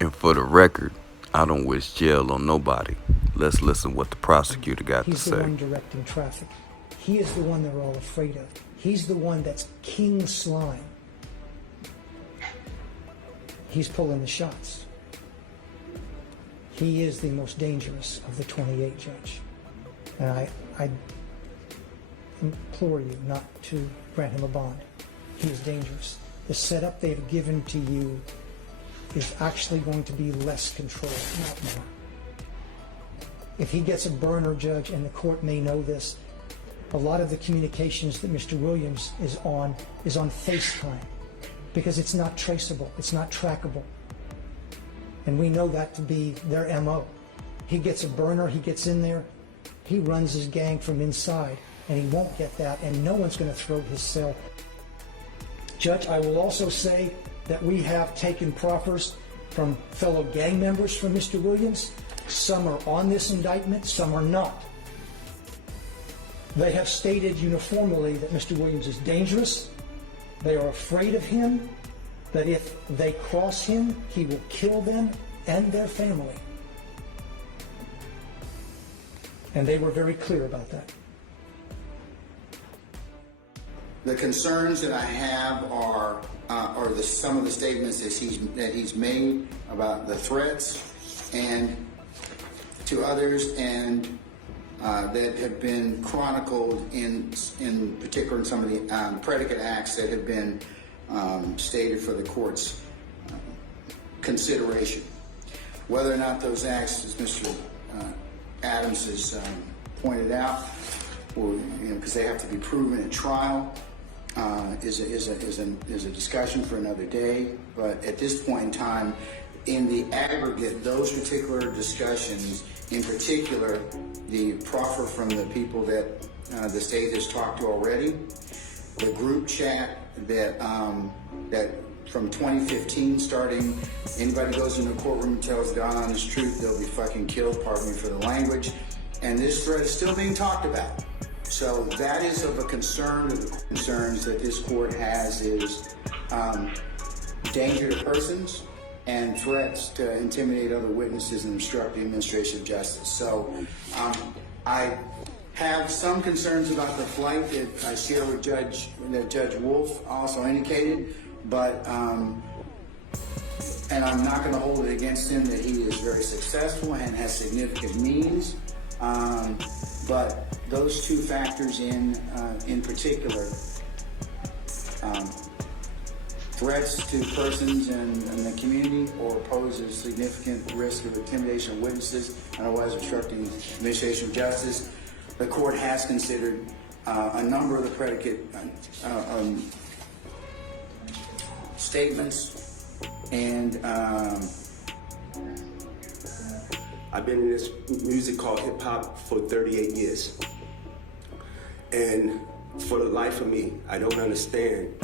And for the record, I don't wish jail on nobody. Let's listen what the prosecutor got to He's say. the one directing traffic. He is the one they're all afraid of. He's the one that's king slime. He's pulling the shots. He is the most dangerous of the 28, Judge. And I implore you not to grant him a bond. He is dangerous. The setup they've given to you is actually going to be less control, not more. If he gets a burner, Judge, and the court may know this, a lot of the communications that Mr. Williams is on FaceTime because it's not traceable, it's not trackable. And we know that to be their MO. He gets a burner, he gets in there, he runs his gang from inside, and he won't get that, and no one's going to throw his cell. Judge, I will also say that we have taken proffers from fellow gang members from Mr. Williams. Some are on this indictment, some are not. They have stated uniformly that Mr. Williams is dangerous. They are afraid of him, that if they cross him, he will kill them and their family. And they were very clear about that. The concerns that I have are some of the statements that he's made about the threats and to others, and that have been chronicled in particular in some of the predicate acts that have been stated for the court's consideration. Whether or not those acts, as Mr. Adams has pointed out, or because they have to be proven at trial, is a discussion for another day. But at this point in time, in the aggregate, those particular discussions, in particular, the proffer from the people that the state has talked to already, the group chat that from 2015 starting, anybody goes in the courtroom and tells God honest truth, they'll be fucking killed, pardon me for the language, and this threat is still being talked about. So that is of a concern. The concerns that this court has is danger to persons and threats to intimidate other witnesses and obstruct the administration of justice. So I have some concerns about the flight that I share with Judge Wolf also indicated, but and I'm not going to hold it against him that he is very successful and has significant means, but those two factors in particular, threats to persons in the community or pose a significant risk of intimidation of witnesses and otherwise obstructing the administration of justice. The court has considered a number of the predicate statements, and I've been in this music called hip hop for 38 years. And for the life of me, I don't understand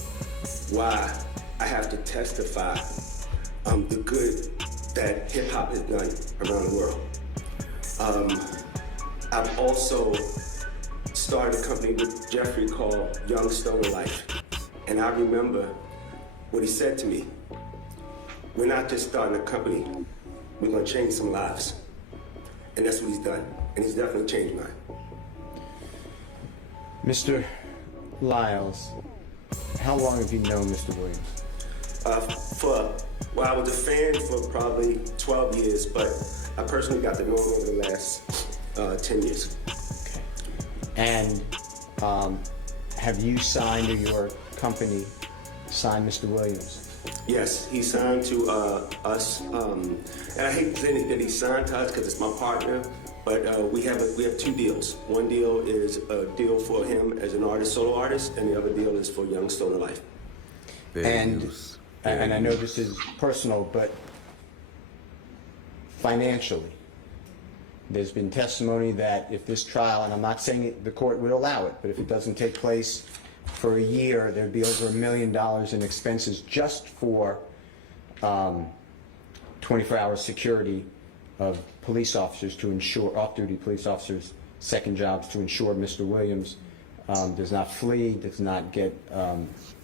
why I have to testify the good that hip hop has done around the world. I've also started a company with Jeffrey called Young Stoner Life. And I remember what he said to me. We're not just starting a company, we're gonna change some lives. And that's what he's done. And he's definitely changed mine. Mr. Lyles, how long have you known Mr. Williams? I was a fan for probably 12 years, but I personally got to know him over the last 10 years. Okay. And have you signed, or your company signed Mr. Williams? Yes, he signed to us, and I hate to say that he signed to us because it's my partner, but we have two deals. One deal is a deal for him as an artist, solo artist, and the other deal is for Young Stoner Life. And I know this is personal, but financially, there's been testimony that if this trial, and I'm not saying the court would allow it, but if it doesn't take place for a year, there'd be over $1 million in expenses just for 24-hour security of police officers to ensure, off-duty police officers' second jobs to ensure Mr. Williams does not flee, does not get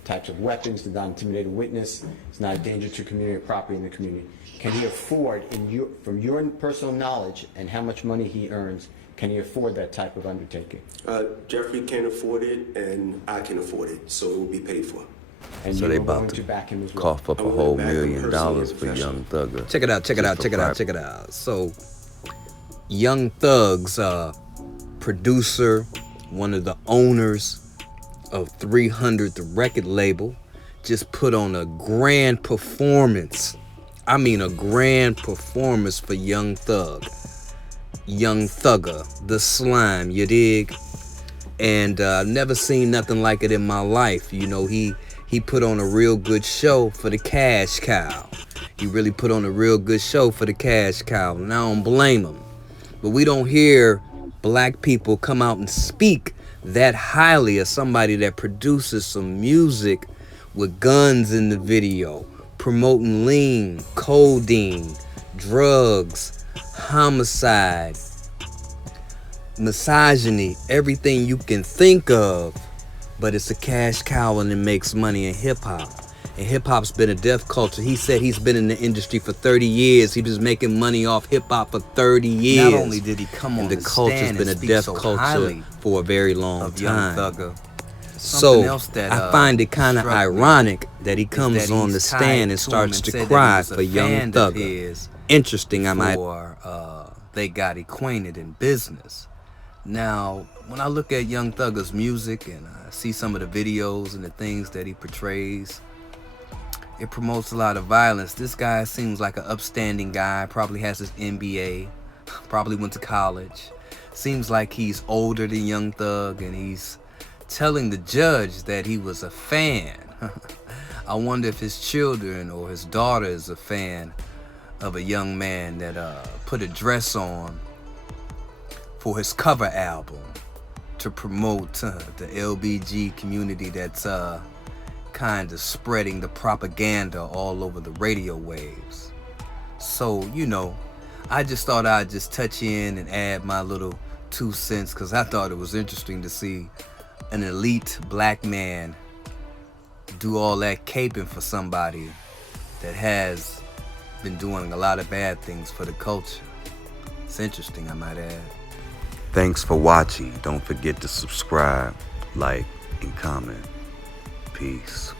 types of weapons, did not intimidate a witness, is not a danger to community or property in the community. Can he afford, from your personal knowledge and how much money he earns, can he afford that type of undertaking? Jeffrey can afford it, and I can afford it, so it will be paid for. And So you they are about going to to back him as well. Cough up I a want whole to back him $1 million personally and for Young Thugger. Check it out, check it out, Just check it for out, check it private. out. So, Young Thug's producer, one of the owners of 300, the record label, just put on a grand performance. I mean, a grand performance for Young Thug. Young Thugger, the slime, you dig? And I've never seen nothing like it in my life. You know, he put on a real good show for the cash cow. He really put on a real good show for the cash cow, and I don't blame him. But we don't hear black people come out and speak that highly of somebody that produces some music with guns in the video, promoting lean, codeine, drugs, homicide, misogyny, everything you can think of, but it's a cash cow and it makes money in hip-hop. And hip-hop's been a death culture. He said he's been in the industry for 30 years. He was making money off hip-hop for 30 years. Not only did he come on the the culture's stand been and a speak death so culture highly for a very long of Young time. Thugger, So something else that, I find it kind of struck me ironic that he comes that on the he's tied stand and to him starts and to said that he cry was a for Young fan of Thugger. his Interesting, I might. before they got acquainted in business. Now, when I look at Young Thugger's music and I see some of the videos and the things that he portrays, it promotes a lot of violence. This guy seems like an upstanding guy, probably has his MBA, probably went to college. Seems like he's older than Young Thug, and he's telling the judge that he was a fan. I wonder if his children or his daughter is a fan of a young man that put a dress on for his cover album to promote the LBG community that's kind of spreading the propaganda all over the radio waves. So, you know, I just thought I'd just touch in and add my little 2 cents because I thought it was interesting to see an elite black man do all that caping for somebody that has been doing a lot of bad things for the culture. It's interesting, I might add. Thanks for watching. Don't forget to subscribe, like, and comment. Peace.